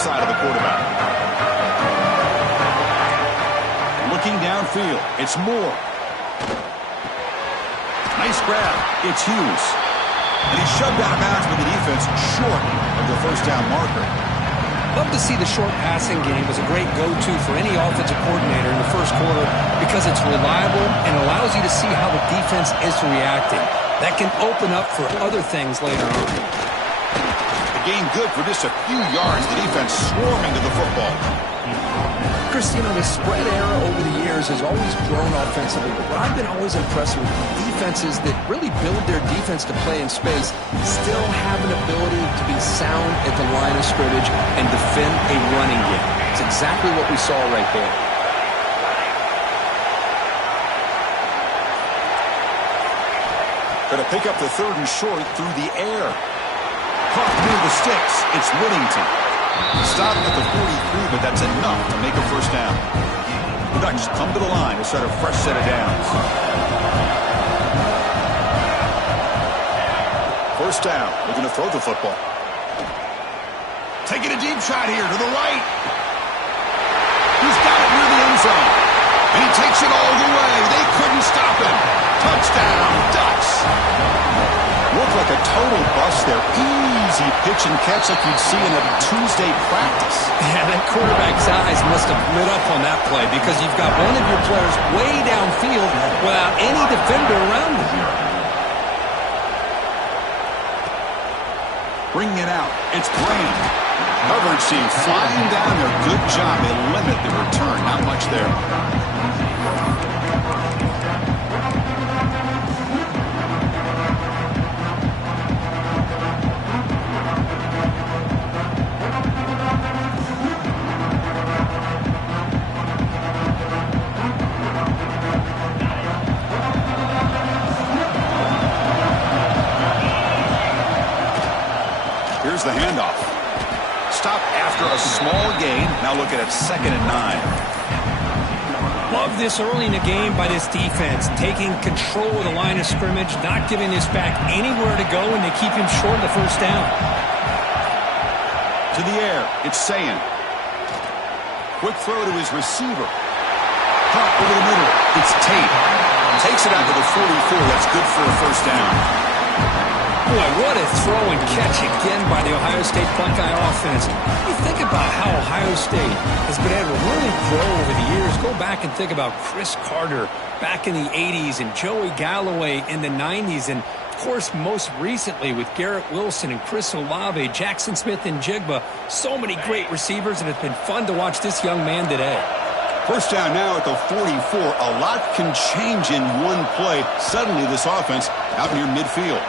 side of the quarterback. Looking downfield, it's Moore. Nice grab. It's Hughes. And he's shoved out of bounds with the defense short of the first down marker. Love to see the short passing game as a great go-to for any offensive coordinator in the first quarter because it's reliable and allows you to see how the defense is reacting. That can open up for other things later on. The game good for just a few yards. The defense swarming to the football. Chris, you know, the spread era over the years has always grown offensively, but I've been always impressed with defenses that really build their defense to play in space, still have an ability to be sound at the line of scrimmage and defend a running game. It's exactly what we saw right there. Going to pick up the third and short through the air. Caught near the sticks. It's Whittington. Stop at the 43, but that's enough to make a first down. The Ducks come to the line to start a fresh set of downs. First down. We're going to throw the football. Taking a deep shot here to the right. He's got it near the end zone. And he takes it all the way. They couldn't stop him. Touchdown, Ducks. Looked like a total bust there. Easy pitch and catch like you'd see in a Tuesday practice. Yeah, that quarterback's eyes must have lit up on that play because you've got one of your players way downfield without any defender around him. Bringing it out. It's Graham. Coverage team flying down there. Good job. They limit the return. Not much there. Here's the handoff. Stop after a small gain. Now look at it, 2nd and 9. Love this early in the game by this defense, taking control of the line of scrimmage, not giving this back anywhere to go, and they keep him short of the first down. To the air, it's Sayan. Quick throw to his receiver. Caught over the middle. It's Tate. Takes it out to the 44. That's good for a first down. Boy, what a throw and catch again by the Ohio State Buckeye offense. You think about how Ohio State has been able to really grow over the years. Go back and think about Chris Carter back in the 80s and Joey Galloway in the 90s. And, of course, most recently with Garrett Wilson and Chris Olave, Jackson Smith and Jigba. So many great receivers, and it's been fun to watch this young man today. First down now at the 44. A lot can change in one play. Suddenly this offense out near midfield.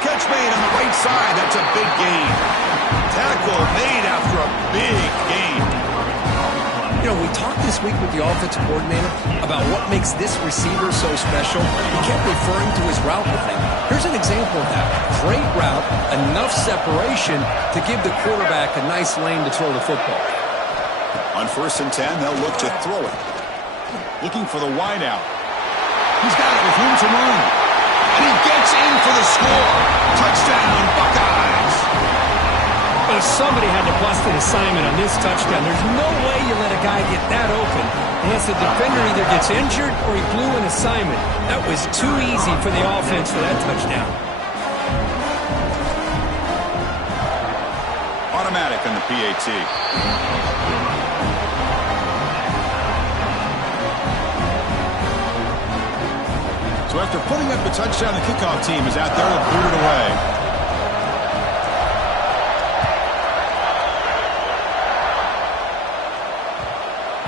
Catch made on the right side. That's a big gain. Tackle made after a big gain. You know, we talked this week with the offensive coordinator about what makes this receiver so special. He kept referring to his route running. Here's an example of that. Great route, enough separation to give the quarterback a nice lane to throw the football. On 1st and 10, they'll look to throw it. Looking for the wideout. He's got it with room to run. And he gets in for the score. Touchdown, Buckeyes. But if somebody had to bust an assignment on this touchdown, there's no way you let a guy get that open unless the defender either gets injured or he blew an assignment. That was too easy for the offense for that touchdown. Automatic on the PAT. So after putting up the touchdown, the kickoff team is out there to boot it away.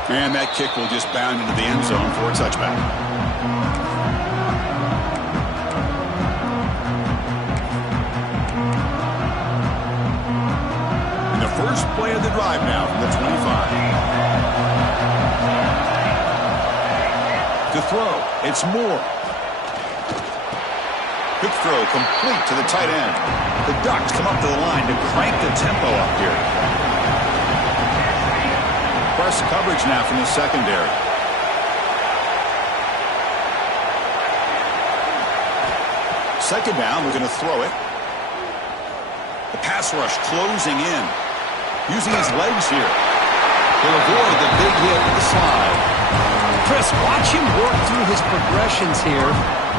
And that kick will just bound into the end zone for a touchback. And the first play of the drive now from the 25. To throw, it's Moore. Quick throw complete to the tight end. The Ducks come up to the line to crank the tempo up here. Press coverage now from the secondary. Second down, we're going to throw it. The pass rush closing in. using his legs here. He'll avoid the big hit with the slide. Chris, watch him work through his progressions here.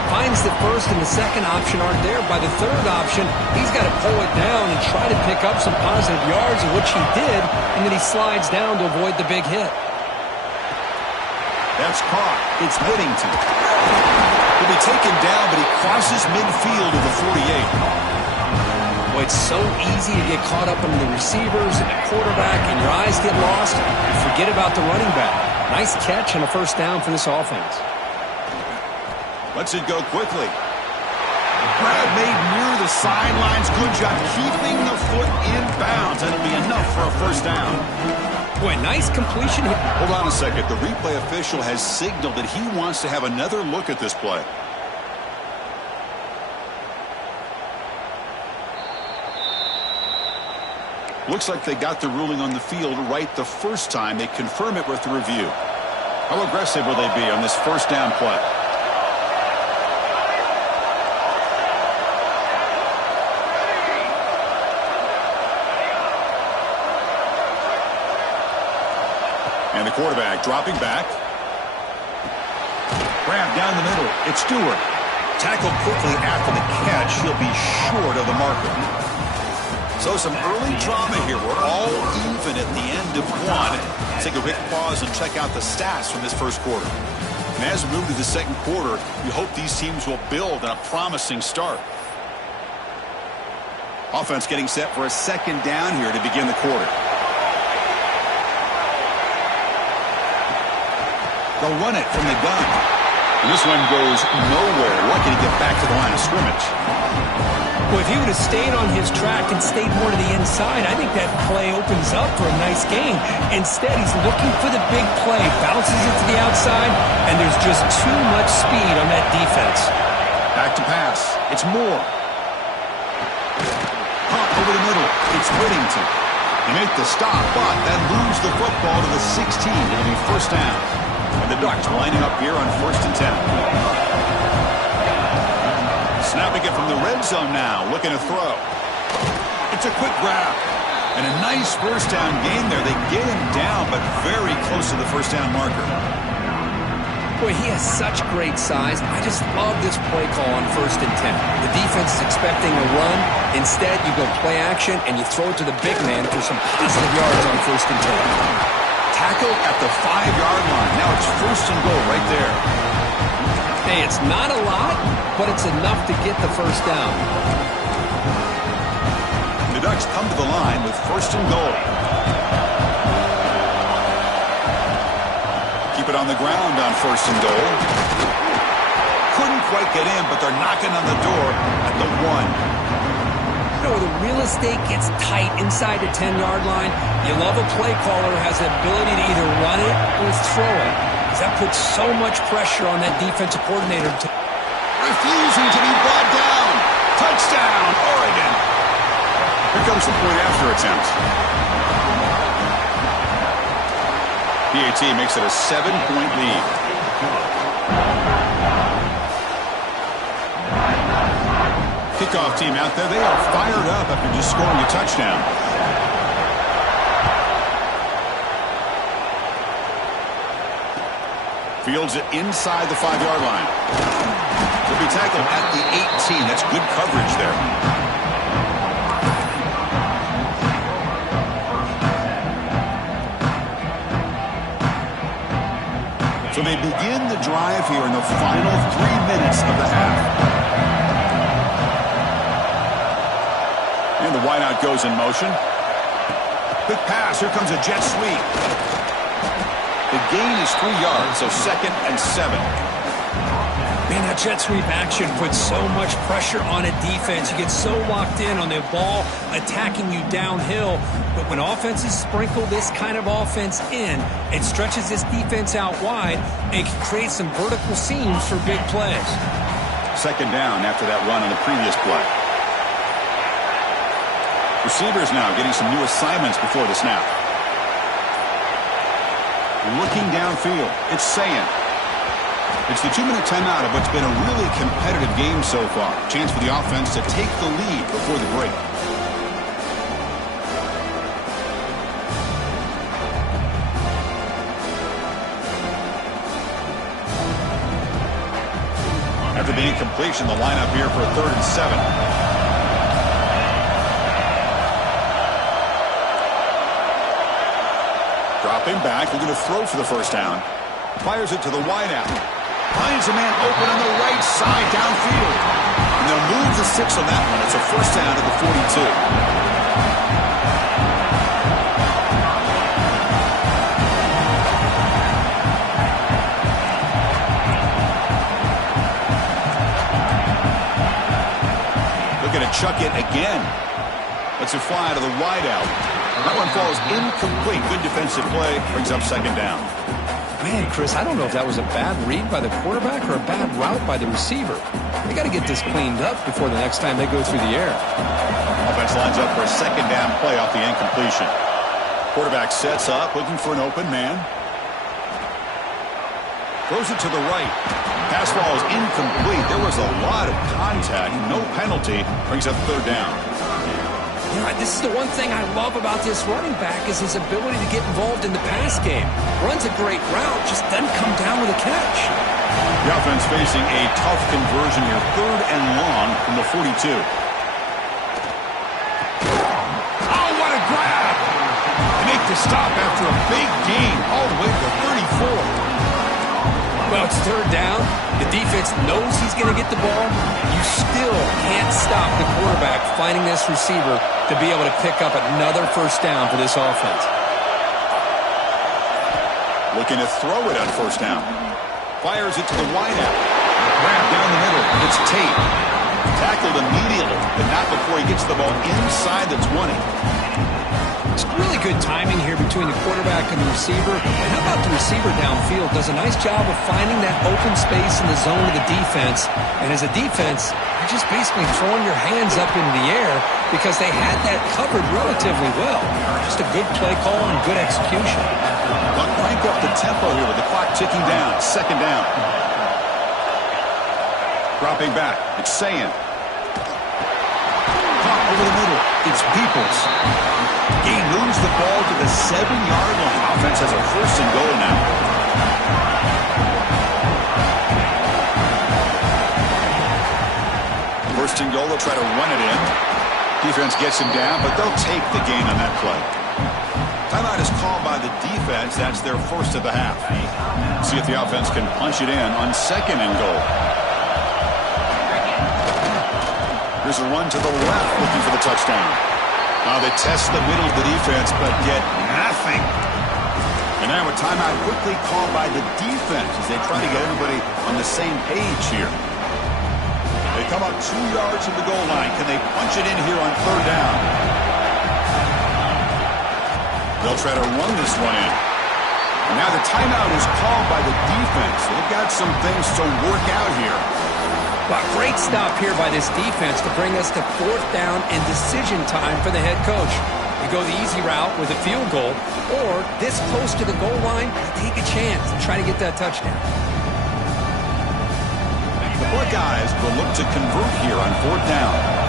Finds the first and the second option aren't there. By the third option, he's got to pull it down and try to pick up some positive yards, of which he did, and then he slides down to avoid the big hit. That's caught. It's Whittington. He'll be taken down, but he crosses midfield to the 48. Boy, it's so easy to get caught up in the receivers and the quarterback, and your eyes get lost. You forget about the running back. Nice catch and a first down for this offense. Lets it go quickly. Grab made near the sidelines. Good job keeping the foot in bounds. That'll be enough for a first down. Boy, nice completion. Hold on a second. The replay official has signaled that he wants to have another look at this play. Looks like they got the ruling on the field right the first time. They confirm it with the review. How aggressive will they be on this first down play? And the quarterback dropping back. Grab down the middle. It's Stewart. Tackled quickly after the catch. He'll be short of the marker. So some early drama here. We're all even at the end of one. Take a quick pause and check out the stats from this first quarter. And as we move to the second quarter, we hope these teams will build on a promising start. Offense getting set for a second down here to begin the quarter. They'll run it from the gun. And this one goes nowhere. Lucky to get back to the line of scrimmage. Well, if he would have stayed on his track and stayed more to the inside, I think that play opens up for a nice gain. Instead, he's looking for the big play, bounces it to the outside, and there's just too much speed on that defense. Back to pass. It's Moore. Pop over the middle. It's Whittington. They make the stop, but then lose the football to the 16. It'll be first down. And the Ducks lining up here on 1st and 10. Snapping it from the red zone now, looking to throw. It's a quick grab. And a nice first down gain there. They get him down, but very close to the first down marker. Boy, he has such great size. I just love this play call on 1st and 10. The defense is expecting a run. Instead, you go play action, and you throw it to the big man for some positive yards on 1st and 10. Tackled at the 5-yard line. Now it's 1st and goal right there. Hey, it's not a lot, but it's enough to get the first down. The Ducks come to the line with 1st and goal. Keep it on the ground on 1st and goal. Couldn't quite get in, but they're knocking on the door at the 1. You know, the real estate gets tight inside the 10-yard line. You love a play caller who has the ability to either run it or throw it, because that puts so much pressure on that defensive coordinator. Refusing to be brought down. Touchdown, Oregon. Here comes the point after attempt. PAT makes it a 7-point lead. Kickoff team out there, they are fired up after just scoring a touchdown. Fields it inside the 5-yard line. He'll be tackled at the 18. That's good coverage there. So they begin the drive here in the final 3 minutes of the half. And the wideout goes in motion. Quick pass. Here comes a jet sweep. The gain is 3 yards, so 2nd and 7. Man, that jet sweep action puts so much pressure on a defense. You get so locked in on the ball attacking you downhill. But when offenses sprinkle this kind of offense in, it stretches this defense out wide and can create some vertical seams for big plays. 2nd down after that run on the previous play. Receivers now getting some new assignments before the snap. Looking downfield, it's Sayan. It's the 2-minute timeout of what's been a really competitive game so far. Chance for the offense to take the lead before the break. after the incompletion, the lineup here for a 3rd and 7. Dropping back, looking to throw for the first down. Fires it to the wideout. Finds a man open on the right side downfield. And they'll move the 6 on that one. It's a first down at the 42. Chuck it again. Lets it fly to the wideout. That one falls incomplete. Good defensive play. Brings up 2nd down. Man, Chris, I don't know if that was a bad read by the quarterback or a bad route by the receiver. They got to get this cleaned up before the next time they go through the air. Offense lines up for a 2nd down play off the incompletion. Quarterback sets up, looking for an open man. Throws it to the right. Pass ball is incomplete. There was a lot of contact. No penalty. Brings up 3rd down. You know, this is the one thing I love about this running back is his ability to get involved in the pass game. Runs a great route, just doesn't come down with a catch. The offense facing a tough conversion here. 3rd and long from the 42. Oh, what a grab! They make the stop after a big gain all the way to the 34. Well, it's 3rd down. The defense knows he's going to get the ball. You still can't stop the quarterback finding this receiver to be able to pick up another first down for this offense. Looking to throw it on 1st down. Fires it to the wideout. Grab down the middle. It's Tate. Tackled immediately, but not before he gets the ball inside the 20. It's really good timing here between the quarterback and the receiver. And how about the receiver downfield? Does a nice job of finding that open space in the zone of the defense. And as a defense, you're just basically throwing your hands up into the air because they had that covered relatively well. Just a good play call and good execution. But crank up the tempo here with the clock ticking down. 2nd down. Dropping back. It's Sayan. Caught over the middle. It's Peoples. He moves the ball to the 7-yard line. Offense has a 1st and goal now. First and goal, they'll try to run it in. Defense gets him down, but they'll take the gain on that play. Timeout is called by the defense. That's their 1st of the half. See if the offense can punch it in on 2nd and goal. Here's a run to the left, looking for the touchdown. They test the middle of the defense, but get nothing. And now a timeout quickly called by the defense as they try to get everybody on the same page here. They come up 2 yards from the goal line. Can they punch it in here on 3rd down? They'll try to run this one in. And now the timeout is called by the defense. They've got some things to work out here. Well, great stop here by this defense to bring us to 4th down and decision time for the head coach. You go the easy route with a field goal, or this close to the goal line, take a chance and try to get that touchdown. The Buckeyes will look to convert here on 4th down.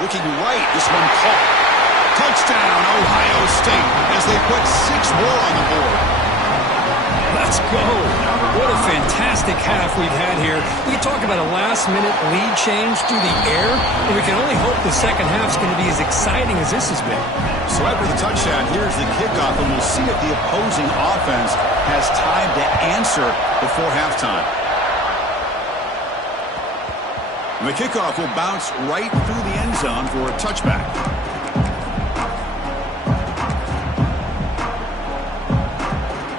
Looking right, this one caught. Touchdown, Ohio State, as they put 6 more on the board. Let's go. What a fantastic half we've had here. We talk about a last-minute lead change through the air, and we can only hope the second half's going to be as exciting as this has been. So after the touchdown, here's the kickoff, and we'll see if the opposing offense has time to answer before halftime. And the kickoff will bounce right through the end zone for a touchback.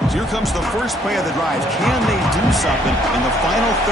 So here comes the first play of the drive. Can they do something in the final 30?